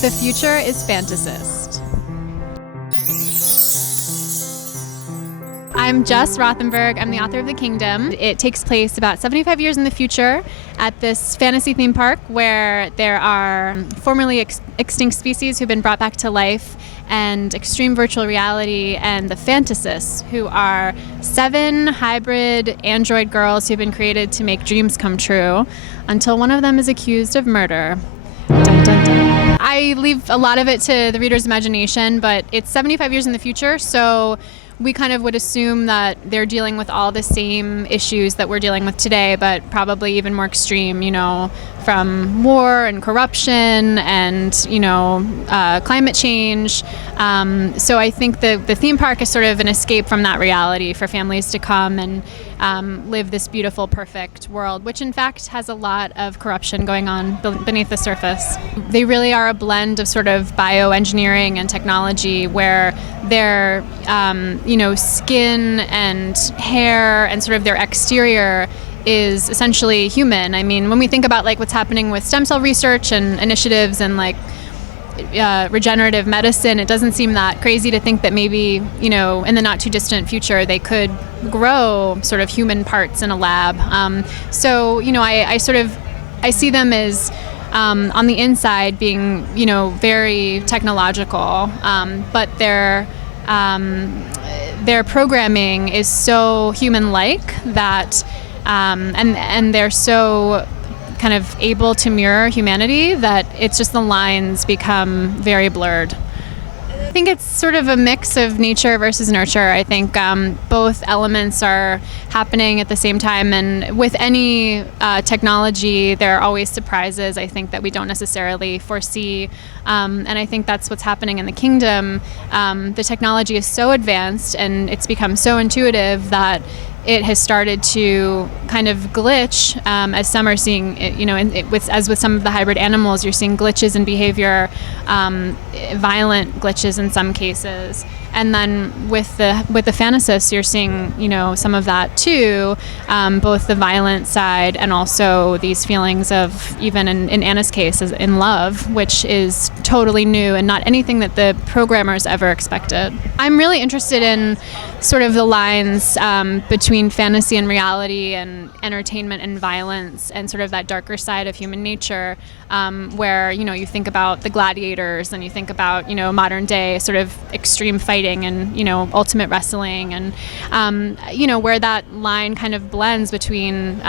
The future is fantasist. I'm Jess Rothenberg. I'm the author of The Kingdom. It takes place about 75 years in the future at this fantasy theme park where there are formerly extinct species who've been brought back to life, and extreme virtual reality, and the fantasists, who are 7 hybrid android girls who've been created to make dreams come true, until one of them is accused of murder. Dun, dun, dun. I leave a lot of it to the reader's imagination, but it's 75 years in the future, so we kind of would assume that they're dealing with all the same issues that we're dealing with today, but probably even more extreme, from war and corruption and, climate change. So I think the theme park is sort of an escape from that reality for families to come and live this beautiful, perfect world, which in fact has a lot of corruption going on beneath the surface. They really are a blend of sort of bioengineering and technology, where their skin and hair and sort of their exterior is essentially human. I mean, when we think about what's happening with stem cell research and initiatives and regenerative medicine, it doesn't seem that crazy to think that maybe, in the not too distant future, they could grow sort of human parts in a lab. I see them as on the inside being, very technological, but their programming is so human-like that, and they're so kind of able to mirror humanity that it's just the lines become very blurred. I think it's sort of a mix of nature versus nurture. I think both elements are happening at the same time, and with any technology, there are always surprises, I think, that we don't necessarily foresee. And I think that's what's happening in the kingdom. The technology is so advanced and it's become so intuitive that it has started to kind of glitch, as some are seeing, as with some of the hybrid animals, you're seeing glitches in behavior, violent glitches in some cases. And then with the fantasists, you're seeing, some of that too, both the violent side and also these feelings of, even in Anna's case, is in love, which is totally new and not anything that the programmers ever expected. I'm really interested in sort of the lines between fantasy and reality, and entertainment and violence, and sort of that darker side of human nature, where, you think about the gladiators, and you think about, modern day sort of extreme fighting and, ultimate wrestling, and, where that line kind of blends between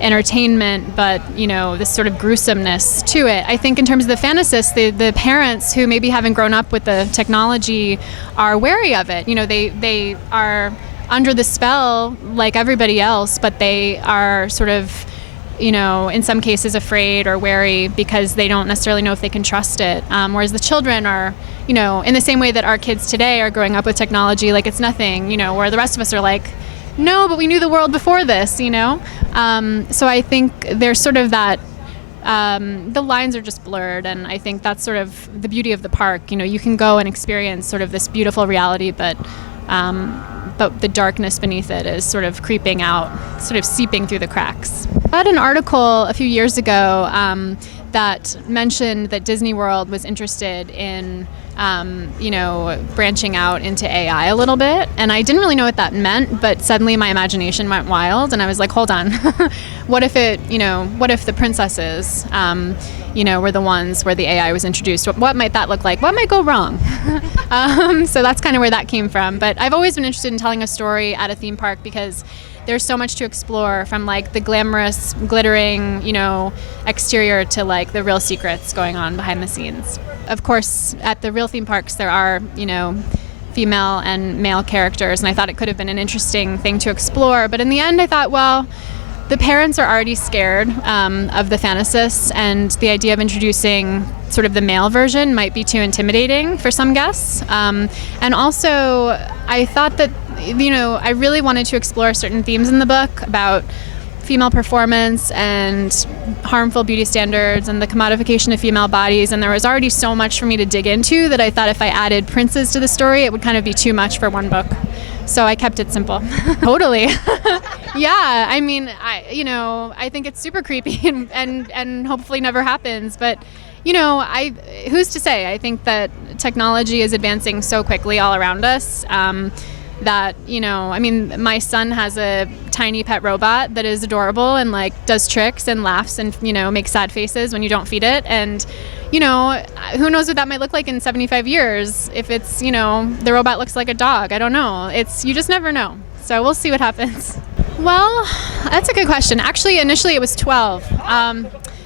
entertainment, but this sort of gruesomeness to it. I think in terms of the fantasists, the parents who maybe haven't grown up with the technology are wary of it. They are under the spell like everybody else, but they are sort of, in some cases afraid or wary because they don't necessarily know if they can trust it. Whereas the children are, in the same way that our kids today are growing up with technology like it's nothing, where the rest of us are like, no, but we knew the world before this, So I think there's sort of that, the lines are just blurred, and I think that's sort of the beauty of the park. You can go and experience sort of this beautiful reality, but the darkness beneath it is sort of creeping out, sort of seeping through the cracks. I read an article a few years ago that mentioned that Disney World was interested in branching out into AI a little bit. And I didn't really know what that meant, but suddenly my imagination went wild, and I was like, hold on, what if the princesses, were the ones where the AI was introduced? What might that look like? What might go wrong? So that's kind of where that came from. But I've always been interested in telling a story at a theme park because there's so much to explore, from the glamorous, glittering, exterior to the real secrets going on behind the scenes. Of course, at the real theme parks, there are, female and male characters, and I thought it could have been an interesting thing to explore. But in the end, I thought, well, the parents are already scared of the fantasists, and the idea of introducing sort of the male version might be too intimidating for some guests. And also, I thought that, I really wanted to explore certain themes in the book about female performance and harmful beauty standards and the commodification of female bodies, and there was already so much for me to dig into that I thought if I added princes to the story, it would kind of be too much for one book. So I kept it simple. Totally. Yeah, I mean, I think it's super creepy and hopefully never happens. But, who's to say? I think that technology is advancing so quickly all around us. That, my son has a tiny pet robot that is adorable and like does tricks and laughs and, makes sad faces when you don't feed it. And, who knows what that might look like in 75 years if it's, the robot looks like a dog. I don't know. You just never know. So we'll see what happens. Well, that's a good question. Actually, initially it was 12.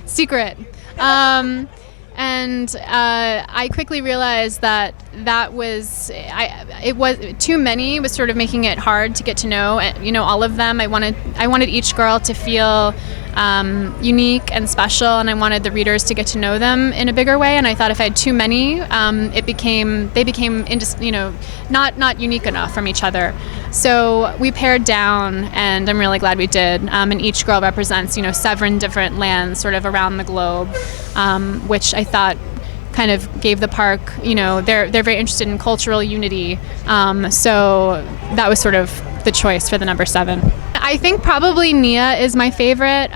Secret. And I quickly realized that it was too many, was sort of making it hard to get to know, all of them. I wanted each girl to feel unique and special, and I wanted the readers to get to know them in a bigger way. And I thought if I had too many, they became not unique enough from each other. So we pared down, and I'm really glad we did. And each girl represents, 7 different lands sort of around the globe, which I thought kind of gave the park, they're very interested in cultural unity. So that was sort of the choice for the number 7. I think probably Nia is my favorite,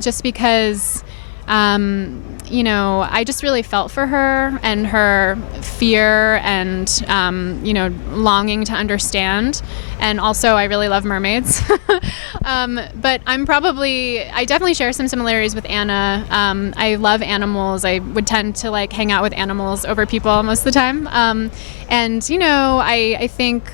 just because, I just really felt for her and her fear and, longing to understand. And also, I really love mermaids. But I definitely share some similarities with Anna. I love animals. I would tend to hang out with animals over people most of the time. And, I think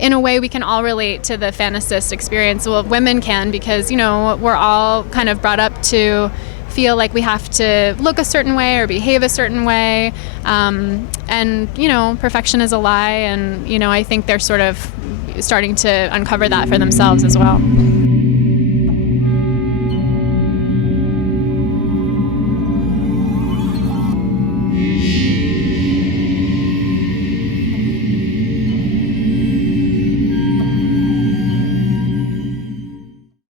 in a way we can all relate to the fantasist experience. Well, women can, because, we're all kind of brought up to feel like we have to look a certain way or behave a certain way. And, perfection is a lie. And, I think they're sort of starting to uncover that for themselves as well.